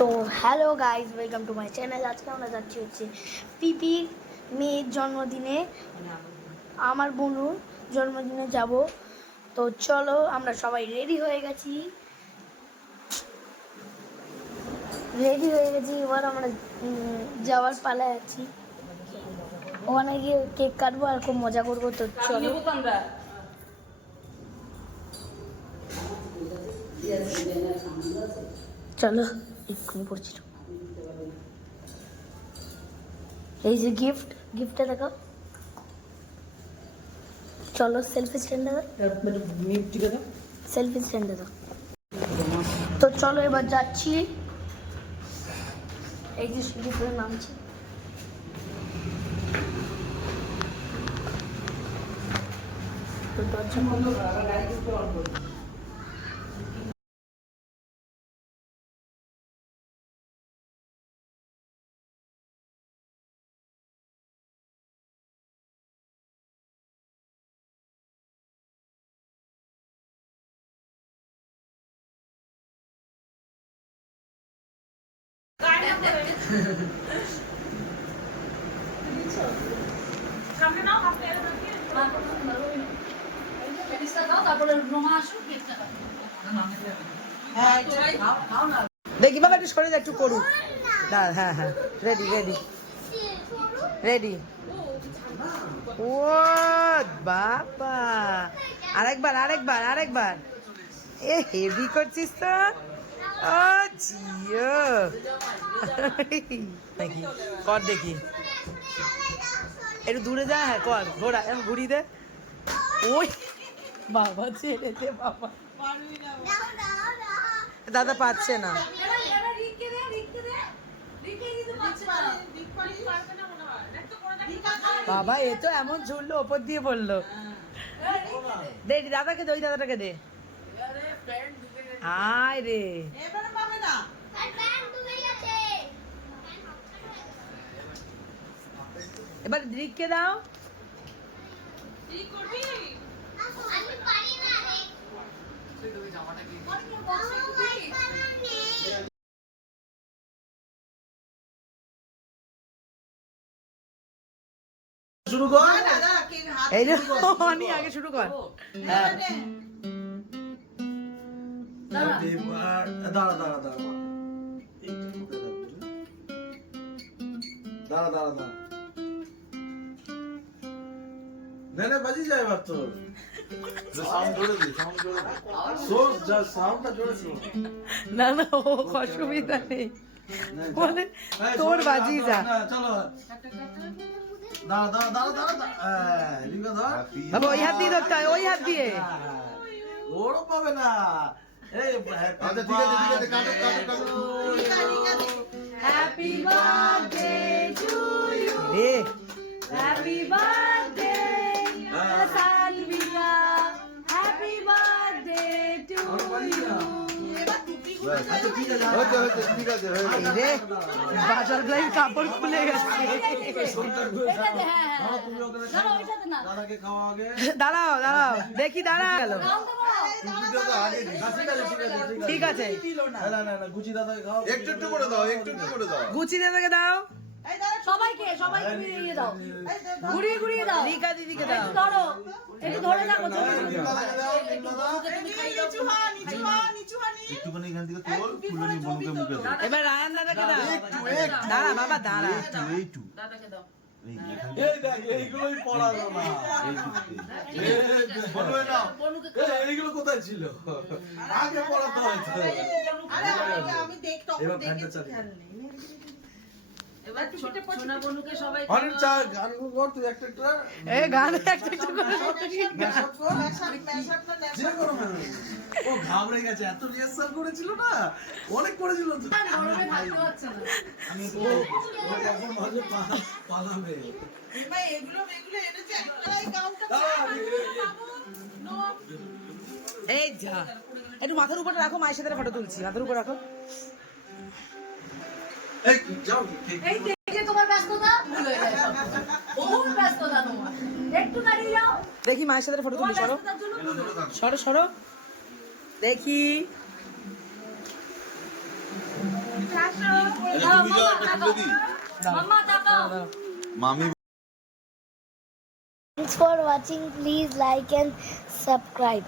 তো hello guys, welcome to my channel. আজকে আমরা যাচ্ছি হচ্ছে পিপির মেয়ের জন্মদিনে, আমার বোনুর জন্মদিনে যাব। তো চলো, আমরা সবাই রেডি হয়ে গেছি। এবার আমরা যাওয়ার পালায় আছি। ওখানে গিয়ে কেক কাটবো আর খুব মজা করবো। তো চলো চলো, এক্ষুনি পড়ছি। এই যে গিফটটা দেখো। চলো সেলফি স্ট্যান্ডে দাও। তো চলো এবার যাচ্ছি। এই যে সিঁড়ি করে নামছি। তো দরজা বন্ধ। দেখি বাবা একটু সরে যা, একটু করুক। হ্যাঁ হ্যাঁ, রেডি রেডি রেডি। ও বাবা, আরেকবার এ হেভি করছিস তো। ও জিও দেখি কর, দেখি একটু দূরে যা। হ্যাঁ কর, ঘোরা এখন ঘুরি দে। ওই বাবা ছেড়ে দে বাবা, দাদা পাচ্ছে না। বাবা এ তো এমন ঝুললো, ওপর দিয়ে বললো। দে দাদাকে দে, ওই দাদাটাকে দে। আয় রে, এবার দৃককে দাও। শুরু কর। এই রে অনি, আগে শুরু কর। হ্যাঁ দাঁড়া নে বাজি যায় এবার তো। সাউন্ড জোরে দি, সাউন্ডটা জোরে শোন। না ও অসুবিধা নেই, বলে তোর বাজি যা। চলো দাঁড়া রিঙ্গা ধর। বাবা ওই হাত দিয়ে ধরতে হয়, ওই হাত দিয়ে। ওরও পাবে না। এই আচ্ছা ঠিক আছে কাটো। হ্যাপি বার্থডে টু ইউ রে, happy birthday Sanvika, happy birthday to you. আচ্ছা ঠিক আছে রে বাজার লাইন কাপড় খুলে গেছে। দাদাকে খাওয়া আগে। দাঁড়াও দেখি, দাঁড়া গেল। ঠিক আছে না গুচি দাদাকে খাও। একটু করে দাও। গুচি দাদাকে দাও, সবাইকে ঘুরিয়ে দাও, ঘুরিয়ে দাও। রিকা দিদিকে দাও। ধরো, একটু ধরে থাকো। একটুখানি এখান থেকে তোল, ফুলনি বনুকে মুখে দাও। এবার রায়ান দাদাকে দাও। দাঁড়া বাবা, দাঁড়া। একটু এই দেখ, এইগুলোই পড়ালো না। বলবে না এইগুলো কোথায় ছিল, আগে পড়াতে হয়েছে। এবার ফ্যানটা চালিয়ে অনেক চা গান কর তুই একটা। এই গান একটা করে ও ঘাবড়ে গেছে, এত রিহার্সাল করেছিল না, অনেক করেছিল তো। ও কখন ভাবে পালাবে। এই যা, একটু মাথার উপরে রাখো, মায়ের সাথে ফটো তুলছি, মাথার উপর রাখো। এই যাও এই যে তোমার ব্যস্ততা ভুল হয়ে যায়, বহু ব্যস্ততা তোমার। একটু দাঁড়িয়ে যাও, দেখি মায়ের সাথে ফটো তুলি। সরো ব্যস্ততার জন্য ভুল হয়ে যায়। সরো দেখি। তুমি যাও একটা তুলে দিই মাম্মা তাকাও মামি Thanks for watching. Please like and subscribe.